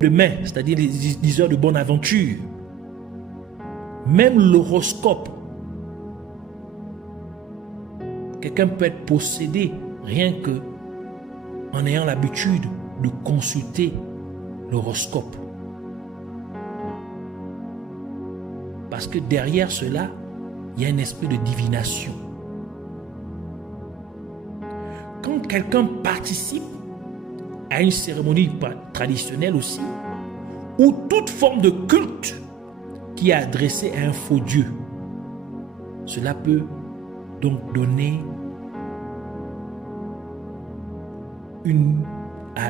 demain, c'est-à-dire les 10 heures de bonne aventure. Même l'horoscope. Quelqu'un peut être possédé rien que en ayant l'habitude de consulter l'horoscope. Parce que derrière cela, il y a un esprit de divination. Quand quelqu'un participe à une cérémonie traditionnelle aussi, ou toute forme de culte qui est adressée à un faux Dieu, cela peut donc donner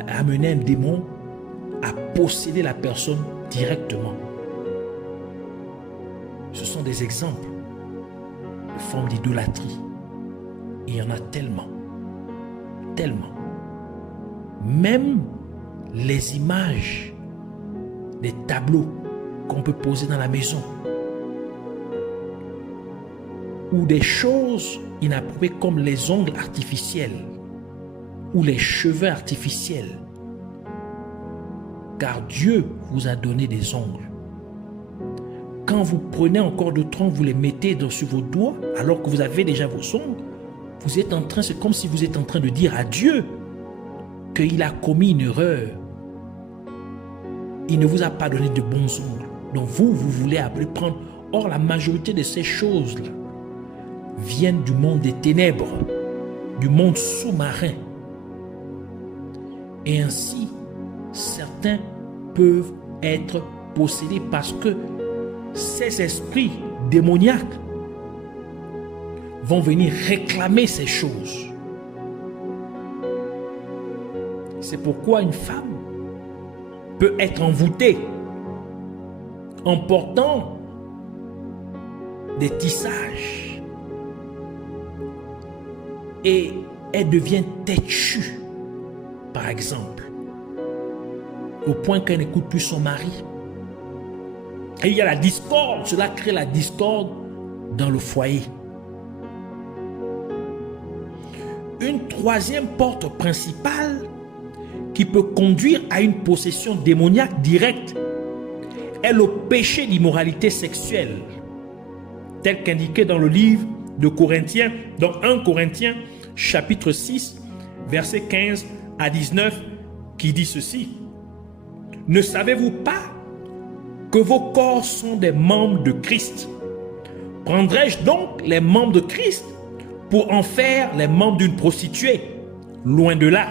amener un démon à posséder la personne directement. Ce sont des exemples de formes d'idolâtrie. Il y en a tellement. Tellement. Même les images, les tableaux qu'on peut poser dans la maison, ou des choses inappropriées comme les ongles artificiels ou les cheveux artificiels. Car Dieu vous a donné des ongles. Quand vous prenez encore d'autres ongles, vous les mettez sur vos doigts, alors que vous avez déjà vos ongles, vous êtes en train, c'est comme si vous êtes en train de dire à Dieu qu'il a commis une erreur. Il ne vous a pas donné de bons ongles. Donc vous voulez prendre. Or, la majorité de ces choses-là viennent du monde des ténèbres, du monde sous-marin. Et ainsi, certains peuvent être possédés parce que ces esprits démoniaques vont venir réclamer ces choses. C'est pourquoi une femme peut être envoûtée en portant des tissages et elle devient têtue, par exemple, au point qu'elle n'écoute plus son mari. Et il y a la discorde, cela crée la discorde dans le foyer. Une troisième porte principale qui peut conduire à une possession démoniaque directe est le péché d'immoralité sexuelle, tel qu'indiqué dans le livre de Corinthiens, dans 1 Corinthiens chapitre 6, versets 15 à 19, qui dit ceci: ne savez-vous pas que vos corps sont des membres de Christ? Prendrais-je donc les membres de Christ pour en faire les membres d'une prostituée? Loin de là.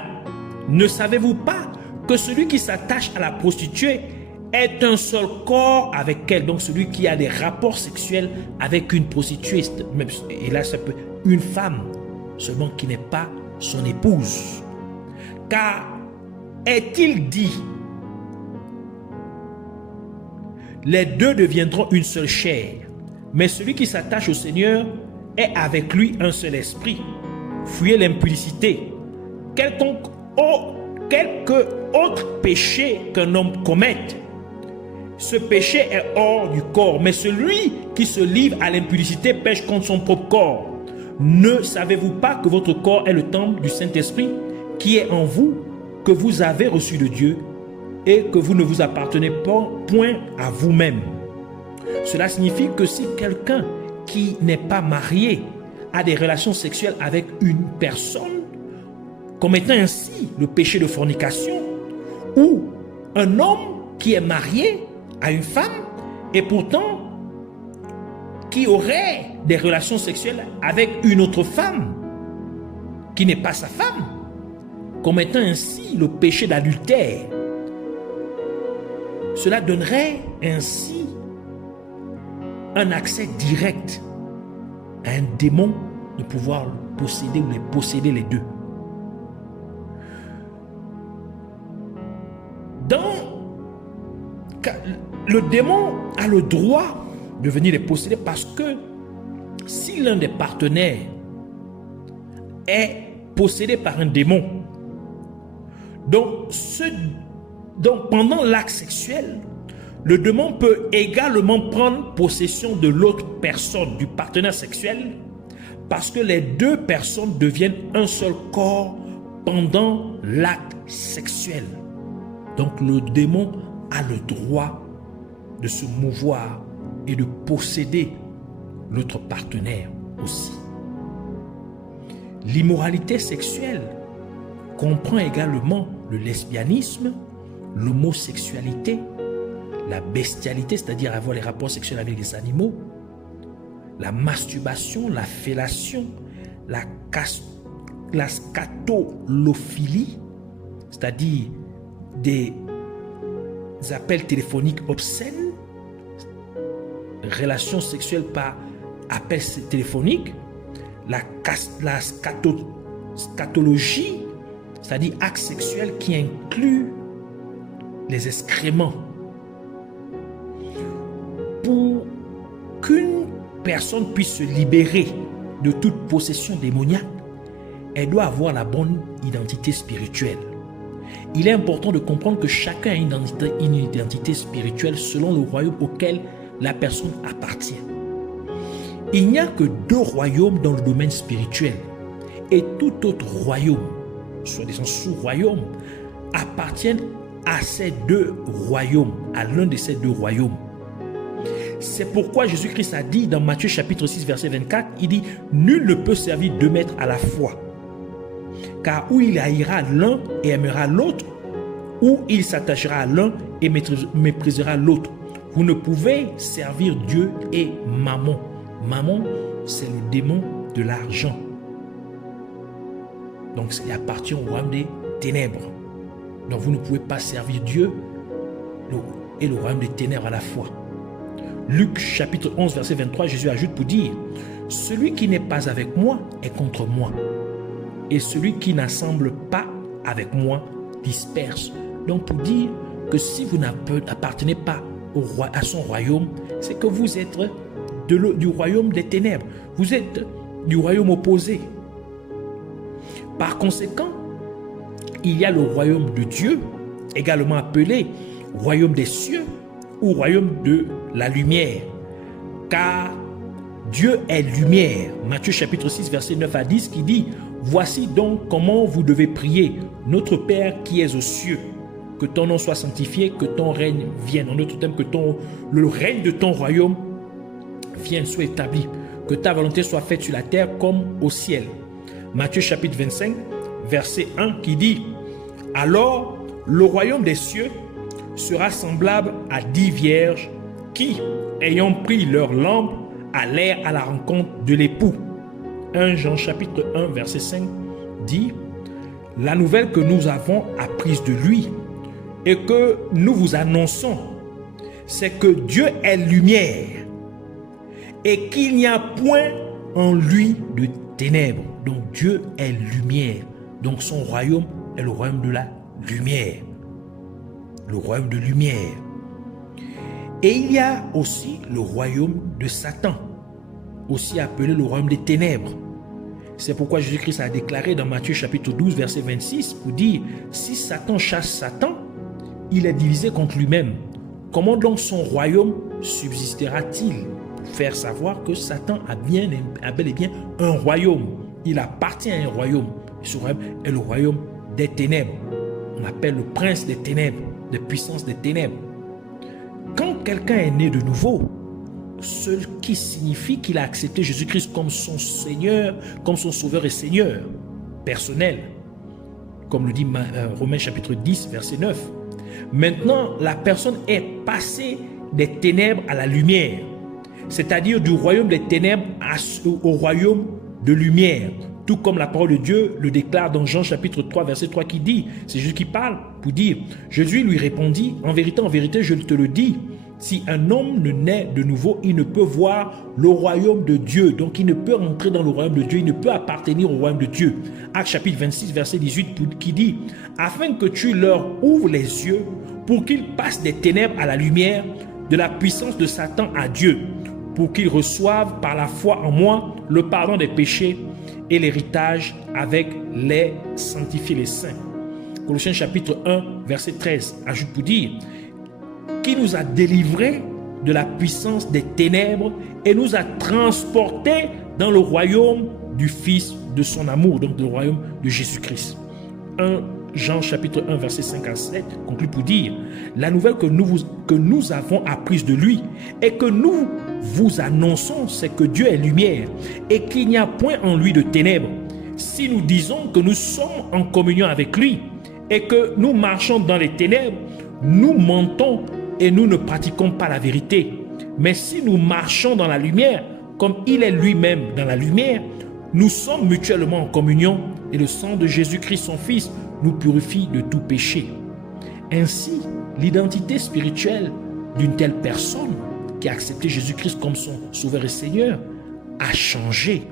Ne savez-vous pas que celui qui s'attache à la prostituée est un seul corps avec elle? Donc celui qui a des rapports sexuels avec une prostituée, et là ça peut une femme seulement qui n'est pas son épouse. Car est-il dit, les deux deviendront une seule chair, mais celui qui s'attache au Seigneur est avec lui un seul esprit. Fuyez l'impudicité. Quelque autre péché qu'un homme commette, ce péché est hors du corps, mais celui qui se livre à l'impudicité pêche contre son propre corps. Ne savez-vous pas que votre corps est le temple du Saint-Esprit qui est en vous, que vous avez reçu de Dieu, et que vous ne vous appartenez point à vous-même? Cela signifie que si quelqu'un qui n'est pas marié a des relations sexuelles avec une personne, commettant ainsi le péché de fornication, ou un homme qui est marié à une femme et pourtant qui aurait des relations sexuelles avec une autre femme qui n'est pas sa femme, commettant ainsi le péché d'adultère, cela donnerait ainsi un accès direct à un démon de pouvoir posséder ou les posséder les deux. Le démon a le droit de venir les posséder parce que si l'un des partenaires est possédé par un démon, donc pendant l'acte sexuel, le démon peut également prendre possession de l'autre personne, du partenaire sexuel, parce que les deux personnes deviennent un seul corps pendant l'acte sexuel. Donc le démon a le droit de se mouvoir et de posséder l'autre partenaire aussi. L'immoralité sexuelle comprend également le lesbianisme, l'homosexualité, la bestialité, c'est-à-dire avoir les rapports sexuels avec les animaux, la masturbation, la fellation, la scatolophilie, c'est-à-dire des appels téléphoniques obscènes, relations sexuelles par appels téléphoniques, la scatologie, c'est-à-dire actes sexuels qui incluent les excréments. Pour qu'une personne puisse se libérer de toute possession démoniaque, elle doit avoir la bonne identité spirituelle. Il est important de comprendre que chacun a une identité spirituelle selon le royaume auquel la personne appartient. Il n'y a que 2 royaumes dans le domaine spirituel et tout autre royaume, soit disant sous-royaume, appartiennent à ces 2 royaumes, à l'un de ces 2 royaumes. C'est pourquoi Jésus-Christ a dit dans Matthieu chapitre 6 verset 24, il dit « Nul ne peut servir 2 maîtres à la fois, car ou il haïra l'un et aimera l'autre, ou il s'attachera à l'un et méprisera l'autre. Vous ne pouvez servir Dieu et Mammon. » Mammon, c'est le démon de l'argent. Donc, il appartient au royaume des ténèbres. Donc, vous ne pouvez pas servir Dieu et le royaume des ténèbres à la fois. Luc chapitre 11 verset 23, Jésus ajoute pour dire « Celui qui n'est pas avec moi est contre moi, et celui qui n'assemble pas avec moi disperse. » Donc pour dire que si vous n'appartenez pas à son royaume, c'est que vous êtes du royaume des ténèbres. Vous êtes du royaume opposé. Par conséquent, il y a le royaume de Dieu, également appelé royaume des cieux ou royaume de la lumière. Car Dieu est lumière. Matthieu chapitre 6 verset 9 à 10 qui dit « Voici donc comment vous devez prier. Notre Père qui es aux cieux, que ton nom soit sanctifié, que ton règne vienne. » En d'autres termes, que le règne de ton royaume vienne, soit établi. Que ta volonté soit faite sur la terre comme au ciel. Matthieu chapitre 25 verset 1 qui dit « Alors le royaume des cieux sera semblable à 10 vierges qui, ayant pris leur lampe, allèrent à la rencontre de l'époux. » 1 Jean chapitre 1 verset 5 dit « La nouvelle que nous avons apprise de lui et que nous vous annonçons, c'est que Dieu est lumière et qu'il n'y a point en lui de ténèbres. » Donc Dieu est lumière. Donc son royaume est le royaume de la lumière. Le royaume de lumière. Et il y a aussi le royaume de Satan, aussi appelé le royaume des ténèbres. C'est pourquoi Jésus-Christ a déclaré dans Matthieu chapitre 12 verset 26 pour dire « Si Satan chasse Satan, il est divisé contre lui-même. Comment donc son royaume subsistera-t-il » Pour faire savoir que Satan a bel et bien un royaume. Il appartient à un royaume. Ce royaume est le royaume des ténèbres. On appelle le prince des ténèbres, des puissances des ténèbres. Quand quelqu'un est né de nouveau, ce qui signifie qu'il a accepté Jésus-Christ comme son Seigneur, comme son Sauveur et Seigneur personnel, comme le dit Romains chapitre 10, verset 9. Maintenant, la personne est passée des ténèbres à la lumière, c'est-à-dire du royaume des ténèbres au royaume de lumière, tout comme la parole de Dieu le déclare dans Jean chapitre 3, verset 3 qui dit, c'est Jésus qui parle pour dire, Jésus lui répondit, en vérité, je te le dis, si un homme ne naît de nouveau, il ne peut voir le royaume de Dieu. Donc il ne peut rentrer dans le royaume de Dieu, il ne peut appartenir au royaume de Dieu. Actes chapitre 26, verset 18 qui dit, afin que tu leur ouvres les yeux pour qu'ils passent des ténèbres à la lumière, de la puissance de Satan à Dieu, pour qu'ils reçoivent par la foi en moi le pardon des péchés et l'héritage avec les sanctifiés, les saints. Colossiens chapitre 1, verset 13, ajoute pour dire, qui nous a délivrés de la puissance des ténèbres et nous a transportés dans le royaume du Fils de son amour, donc le royaume de Jésus-Christ. Jean chapitre 1 verset 5 à 7 conclut pour dire: la nouvelle que nous avons apprise de lui et que nous vous annonçons, c'est que Dieu est lumière et qu'il n'y a point en lui de ténèbres. Si nous disons que nous sommes en communion avec lui et que nous marchons dans les ténèbres, nous mentons et nous ne pratiquons pas la vérité. Mais si nous marchons dans la lumière, comme il est lui-même dans la lumière, nous sommes mutuellement en communion et le sang de Jésus-Christ, son Fils, nous purifie de tout péché. Ainsi, l'identité spirituelle d'une telle personne qui a accepté Jésus-Christ comme son Sauveur et Seigneur a changé.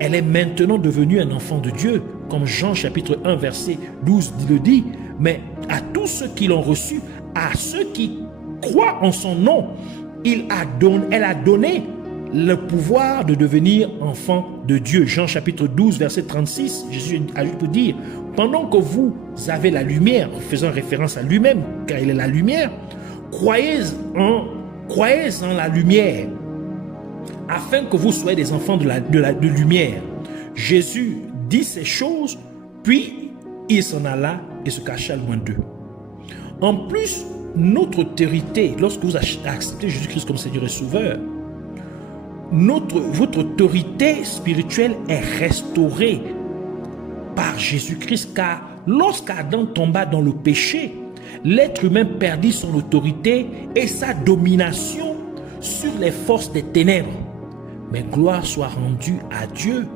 Elle est maintenant devenue un enfant de Dieu, comme Jean chapitre 1 verset 12 le dit. Mais à tous ceux qui l'ont reçu, à ceux qui croient en son nom, elle a donné le pouvoir de devenir enfant de Dieu. Jean chapitre 12 verset 36, Jésus ajoute pour dire: pendant que vous avez la lumière, faisant référence à lui-même car il est la lumière, croyez en la lumière afin que vous soyez des enfants de lumière. Jésus dit ces choses, puis il s'en alla et se cacha loin d'eux. En plus, notre autorité, lorsque vous acceptez Jésus-Christ comme Seigneur et Sauveur, votre autorité spirituelle est restaurée par Jésus-Christ, car lorsqu'Adam tomba dans le péché, l'être humain perdit son autorité et sa domination sur les forces des ténèbres. Mais gloire soit rendue à Dieu,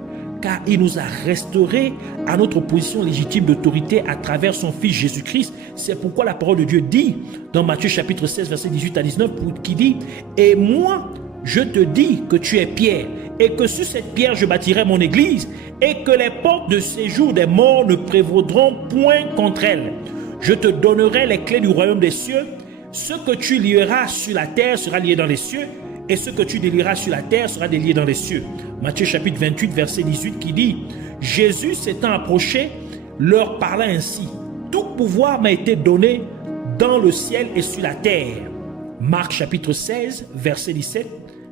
car il nous a restaurés à notre position légitime d'autorité à travers son Fils Jésus-Christ. C'est pourquoi la parole de Dieu dit dans Matthieu chapitre 16 verset 18 à 19, qui dit: et moi je te dis que tu es Pierre, et que sur cette pierre je bâtirai mon église, et que les portes de séjour des morts ne prévaudront point contre elle. Je te donnerai les clés du royaume des cieux. Ce que tu lieras sur la terre sera lié dans les cieux, et ce que tu délieras sur la terre sera délié dans les cieux. Matthieu chapitre 28 verset 18 qui dit: Jésus s'étant approché leur parla ainsi: tout pouvoir m'a été donné dans le ciel et sur la terre. Marc chapitre 16 verset 17,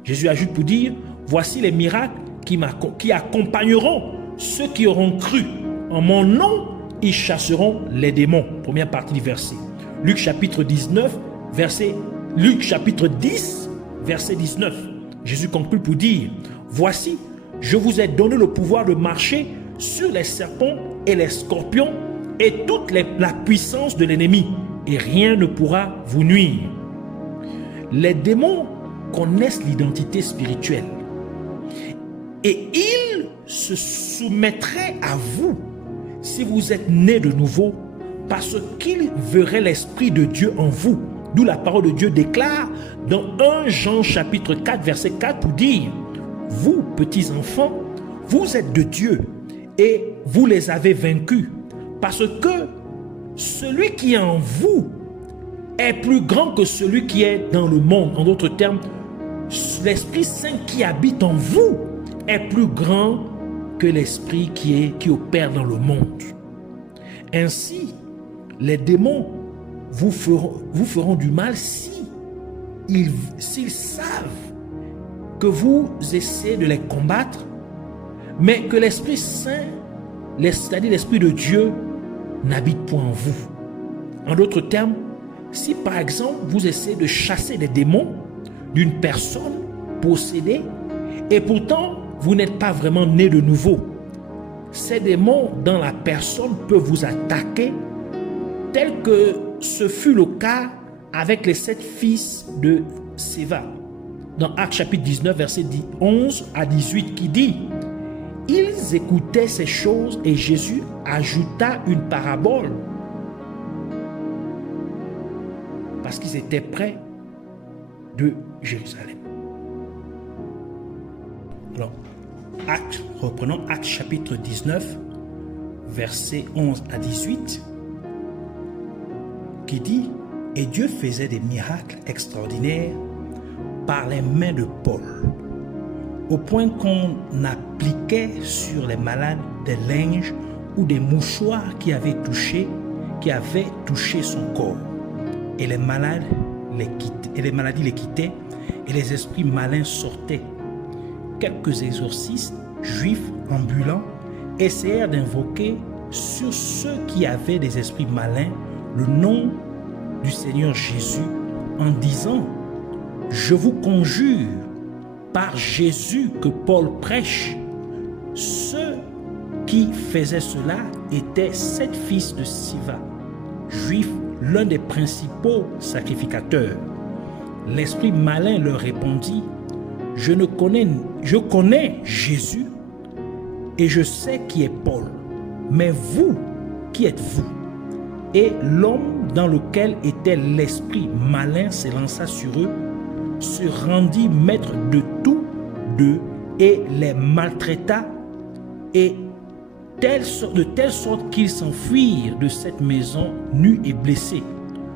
Jésus ajoute pour dire: voici les miracles qui accompagneront ceux qui auront cru. En mon nom, ils chasseront les démons. Première partie du verset. Luc chapitre 10 verset 19. Jésus conclut pour dire: voici, je vous ai donné le pouvoir de marcher sur les serpents et les scorpions et toute la puissance de l'ennemi, et rien ne pourra vous nuire. Les démons connaissent l'identité spirituelle et ils se soumettraient à vous si vous êtes né de nouveau, parce qu'ils verraient l'Esprit de Dieu en vous. D'où la parole de Dieu déclare dans 1 Jean chapitre 4 verset 4 pour dire: vous petits enfants, vous êtes de Dieu et vous les avez vaincus, parce que celui qui est en vous est plus grand que celui qui est dans le monde. En d'autres termes, l'Esprit Saint qui habite en vous est plus grand que l'esprit qui opère dans le monde. Ainsi, les démons vous feront du mal s'ils savent que vous essayez de les combattre, mais que l'Esprit Saint, c'est-à-dire l'Esprit de Dieu, n'habite point en vous. En d'autres termes, si par exemple vous essayez de chasser des démons d'une personne possédée, et pourtant vous n'êtes pas vraiment né de nouveau, ces démons dans la personne peuvent vous attaquer, tel que ce fut le cas avec les 7 fils de Séva. Dans Actes chapitre 19 verset 11 à 18 qui dit: ils écoutaient ces choses et Jésus ajouta une parabole parce qu'ils étaient près de Jérusalem. Alors, reprenons Actes chapitre 19, versets 11 à 18, qui dit: et Dieu faisait des miracles extraordinaires par les mains de Paul, au point qu'on appliquait sur les malades des linges ou des mouchoirs qui avaient touché son corps. Et les maladies les quittaient et les esprits malins sortaient. Quelques exorcistes juifs ambulants essayèrent d'invoquer sur ceux qui avaient des esprits malins le nom du Seigneur Jésus en disant, je vous conjure par Jésus que Paul prêche. Ceux qui faisaient cela étaient 7 fils de Siva, juifs, l'un des principaux sacrificateurs. L'esprit malin leur répondit, je connais Jésus et je sais qui est Paul, mais vous, qui êtes-vous? Et l'homme dans lequel était l'esprit malin s'élança sur eux, se rendit maître de tout d'eux et les maltraita, et de telle sorte qu'ils s'enfuirent de cette maison nus et blessés.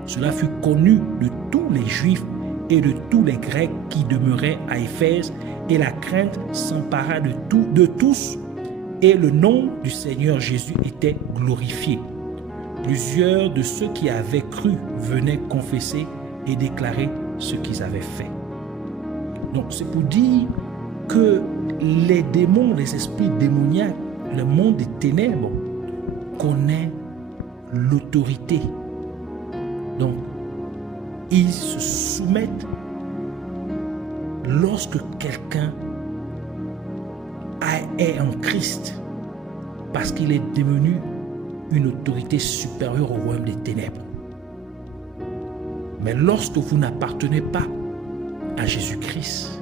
Cela fut connu de tous les Juifs et de tous les Grecs qui demeuraient à Éphèse, et la crainte s'empara de tous, et le nom du Seigneur Jésus était glorifié. Plusieurs de ceux qui avaient cru venaient confesser et déclarer ce qu'ils avaient fait. Donc c'est pour dire que les démons, les esprits démoniaques, le monde des ténèbres connaît l'autorité. Donc ils se soumettent lorsque quelqu'un est en Christ, parce qu'il est devenu une autorité supérieure au royaume des ténèbres. Mais lorsque vous n'appartenez pas à Jésus-Christ,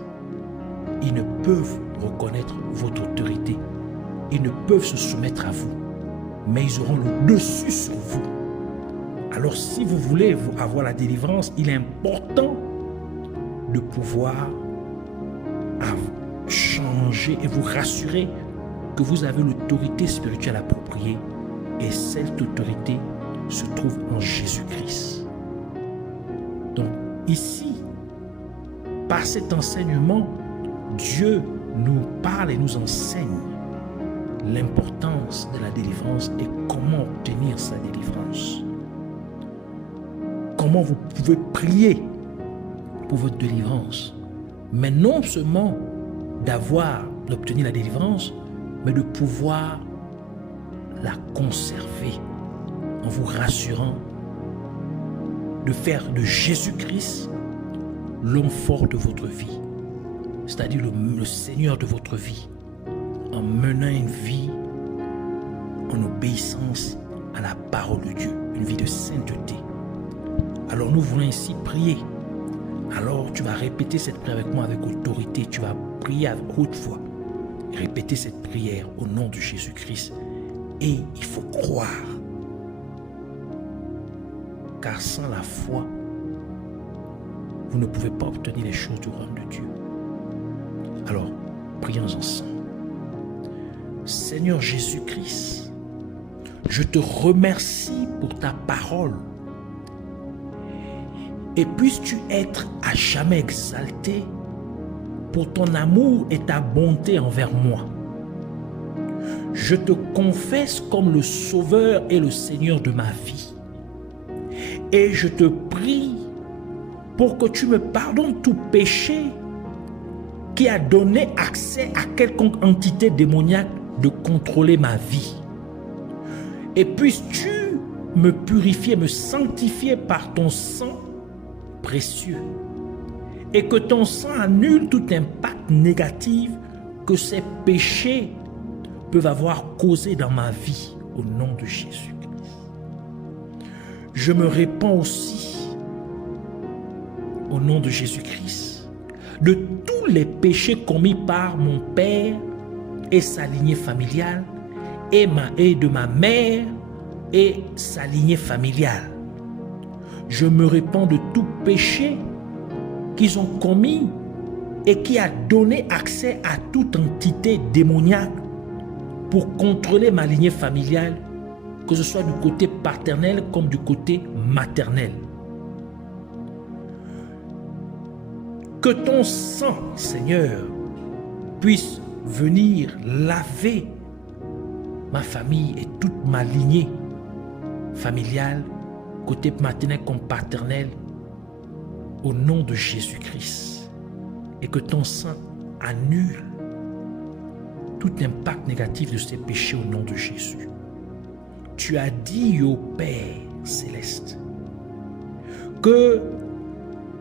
ils ne peuvent reconnaître votre autorité. Ils ne peuvent se soumettre à vous, mais ils auront le dessus sur vous. Alors si vous voulez avoir la délivrance, il est important de pouvoir changer et vous rassurer que vous avez l'autorité spirituelle appropriée, et cette autorité se trouve en Jésus-Christ. Donc ici, par cet enseignement, Dieu nous parle et nous enseigne l'importance de la délivrance et comment obtenir sa délivrance. Comment vous pouvez prier pour votre délivrance, mais non seulement d'obtenir la délivrance, mais de pouvoir la conserver en vous rassurant de faire de Jésus-Christ l'homme fort de votre vie, c'est-à-dire le Seigneur de votre vie, en menant une vie en obéissance à la parole de Dieu, une vie de sainteté. Alors nous voulons ici prier. Alors tu vas répéter cette prière avec moi avec autorité. Tu vas prier à haute voix. Répétez cette prière au nom de Jésus-Christ. Et il faut croire. Car sans la foi, vous ne pouvez pas obtenir les choses du royaume de Dieu. Alors, prions ensemble. Seigneur Jésus-Christ, je te remercie pour ta parole. Et puisses-tu être à jamais exalté pour ton amour et ta bonté envers moi. Je te confesse comme le Sauveur et le Seigneur de ma vie. Et je te prie pour que tu me pardonnes tout péché qui a donné accès à quelconque entité démoniaque de contrôler ma vie. Et puisses-tu me purifier, me sanctifier par ton sang précieux, et que ton sang annule tout impact négatif que ces péchés peuvent avoir causé dans ma vie au nom de Jésus-Christ. Je me répands aussi au nom de Jésus-Christ de tous les péchés commis par mon père et sa lignée familiale et de ma mère et sa lignée familiale. Je me répands de tout péché qu'ils ont commis et qui a donné accès à toute entité démoniaque pour contrôler ma lignée familiale, que ce soit du côté paternel comme du côté maternel. Que ton sang, Seigneur, puisse venir laver ma famille et toute ma lignée familiale, côté maternel comme paternel, au nom de Jésus-Christ. Et que ton sang annule tout impact négatif de ces péchés au nom de Jésus. tu as dit au Père céleste que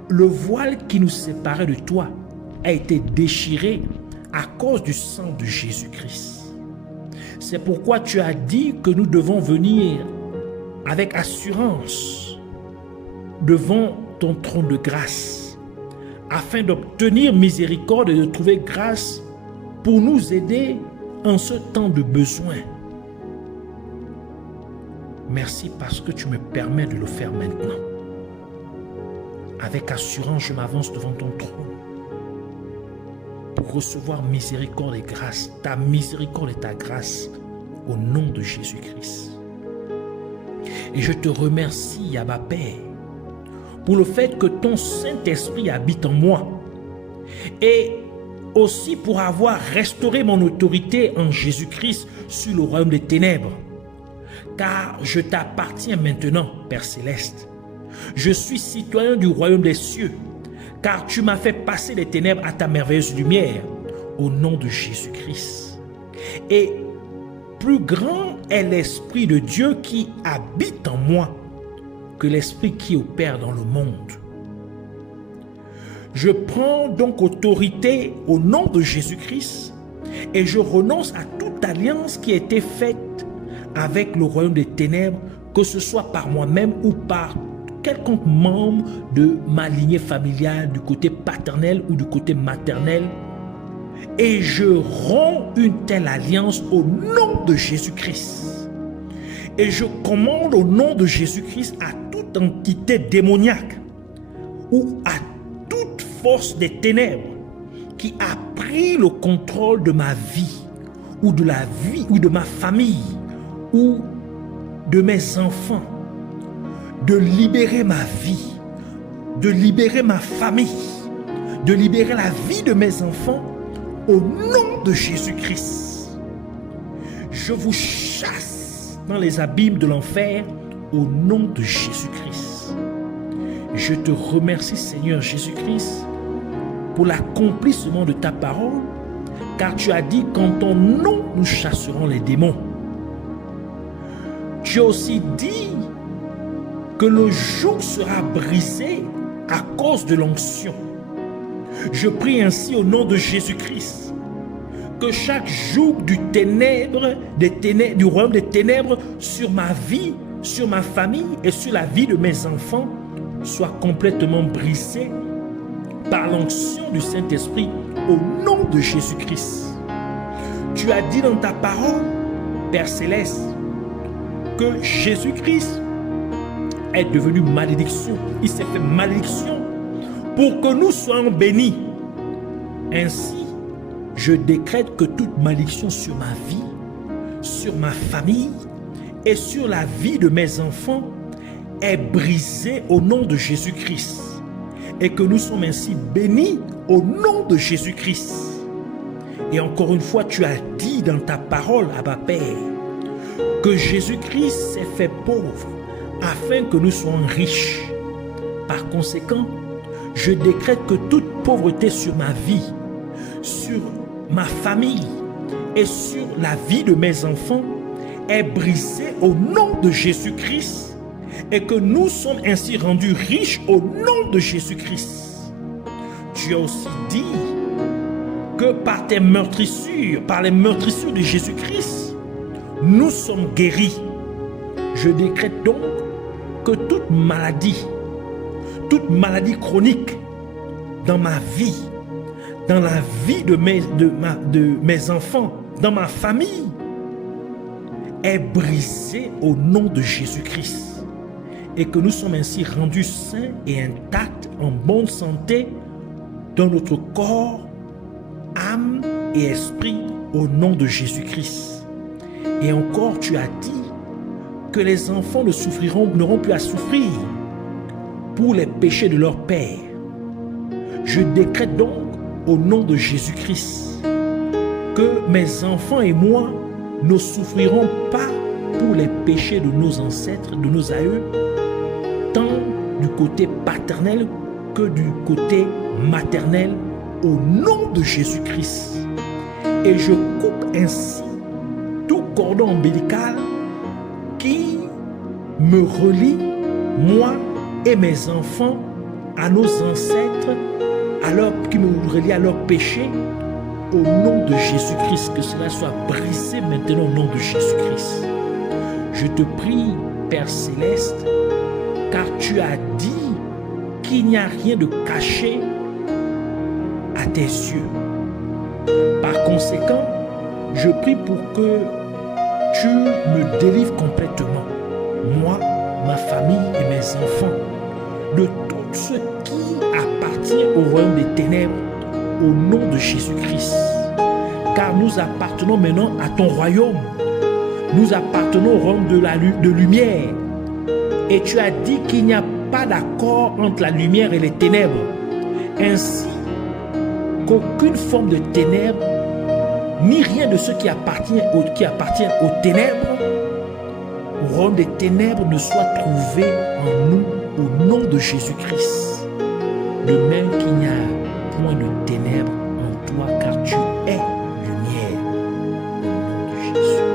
le voile qui nous séparait de toi a été déchiré à cause du sang de Jésus-Christ. C'est pourquoi tu as dit que nous devons venir avec assurance devant ton trône de grâce afin d'obtenir miséricorde et de trouver grâce pour nous aider en ce temps de besoin. Merci parce que tu me permets de le faire maintenant. Avec assurance, je m'avance devant ton trône pour recevoir miséricorde et grâce, ta miséricorde et ta grâce au nom de Jésus-Christ. Et je te remercie, Abba Père, pour le fait que ton Saint-Esprit habite en moi et aussi pour avoir restauré mon autorité en Jésus-Christ sur le royaume des ténèbres. Car je t'appartiens maintenant, Père Céleste. Je suis citoyen du royaume des cieux, car tu m'as fait passer des ténèbres à ta merveilleuse lumière, au nom de Jésus-Christ. Et plus grand est l'Esprit de Dieu qui habite en moi que l'Esprit qui opère dans le monde. Je prends donc autorité au nom de Jésus-Christ et je renonce à toute alliance qui a été faite avec le royaume des ténèbres, que ce soit par moi-même ou par quelconque membre de ma lignée familiale du côté paternel ou du côté maternel. Et je romps une telle alliance au nom de Jésus-Christ. Et je commande au nom de Jésus-Christ à toute entité démoniaque ou à toute force des ténèbres qui a pris le contrôle de ma vie ou de la vie ou de ma famille ou de mes enfants, de libérer ma vie, de libérer ma famille, de libérer la vie de mes enfants au nom de Jésus-Christ. Je vous chasse dans les abîmes de l'enfer au nom de Jésus-Christ. Je te remercie, Seigneur Jésus-Christ, pour l'accomplissement de ta parole, car tu as dit qu'en ton nom nous chasserons les démons. Tu as aussi dit que le joug sera brisé à cause de l'onction. Je prie ainsi au nom de Jésus-Christ que chaque joug du royaume des ténèbres sur ma vie, sur ma famille et sur la vie de mes enfants soit complètement brisé par l'onction du Saint-Esprit au nom de Jésus-Christ. Tu as dit dans ta parole, Père Céleste, que Jésus-Christ est devenu malédiction. Il s'est fait malédiction pour que nous soyons bénis. Ainsi, je décrète que toute malédiction sur ma vie, sur ma famille et sur la vie de mes enfants est brisée au nom de Jésus-Christ et que nous sommes ainsi bénis au nom de Jésus-Christ. Et encore une fois, tu as dit dans ta parole, Abba Père, que Jésus-Christ s'est fait pauvre afin que nous soyons riches. Par conséquent, je décrète que toute pauvreté sur ma vie, sur ma famille et sur la vie de mes enfants est brisée au nom de Jésus-Christ et que nous sommes ainsi rendus riches au nom de Jésus-Christ. Tu as aussi dit que par tes meurtrissures, par les meurtrissures de Jésus-Christ, nous sommes guéris. Je décrète donc que toute maladie chronique dans ma vie, dans la vie de mes enfants, dans ma famille, est brisée au nom de Jésus-Christ et que nous sommes ainsi rendus sains et intacts, en bonne santé, dans notre corps, âme et esprit au nom de Jésus-Christ. Et encore, tu as dit que les enfants n'auront plus à souffrir pour les péchés de leur père. Je décrète donc au nom de Jésus-Christ que mes enfants et moi ne souffrirons pas pour les péchés de nos ancêtres, de nos aïeux, tant du côté paternel que du côté maternel, au nom de Jésus-Christ. Et je coupe ainsi tout cordon ombilical qui me relie, moi et mes enfants, à nos ancêtres, qui me relie à leur péché, au nom de Jésus-Christ, que cela soit brisé maintenant au nom de Jésus-Christ. Je te prie, Père Céleste, car tu as dit qu'il n'y a rien de caché à tes yeux. Par conséquent, je prie pour que tu me délivres complètement, moi, ma famille et mes enfants, de tout ce qui appartient au royaume des ténèbres, au nom de Jésus-Christ. Car nous appartenons maintenant à ton royaume. Nous appartenons au royaume de lumière. Et tu as dit qu'il n'y a pas d'accord entre la lumière et les ténèbres. Ainsi qu'aucune forme de ténèbres, ni rien de ce qui appartient aux ténèbres, au royaume des ténèbres, ne soit trouvé en nous au nom de Jésus-Christ. De même qu'il n'y a point de ténèbres en toi, car tu es lumière. Au nom de Jésus.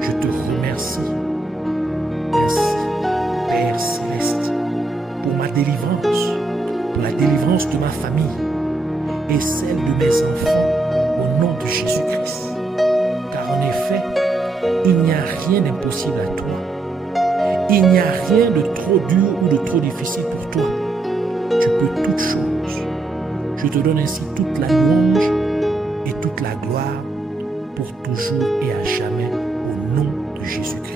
Je te remercie. Merci, Père Céleste, pour ma délivrance, pour la délivrance de ma famille et celle de mes enfants, au nom de Jésus-Christ. Car en effet, il n'y a rien d'impossible à toi. Il n'y a rien de trop dur ou de trop difficile pour toi. Tu peux toutes choses. Je te donne ainsi toute la louange et toute la gloire pour toujours et à jamais, au nom de Jésus-Christ.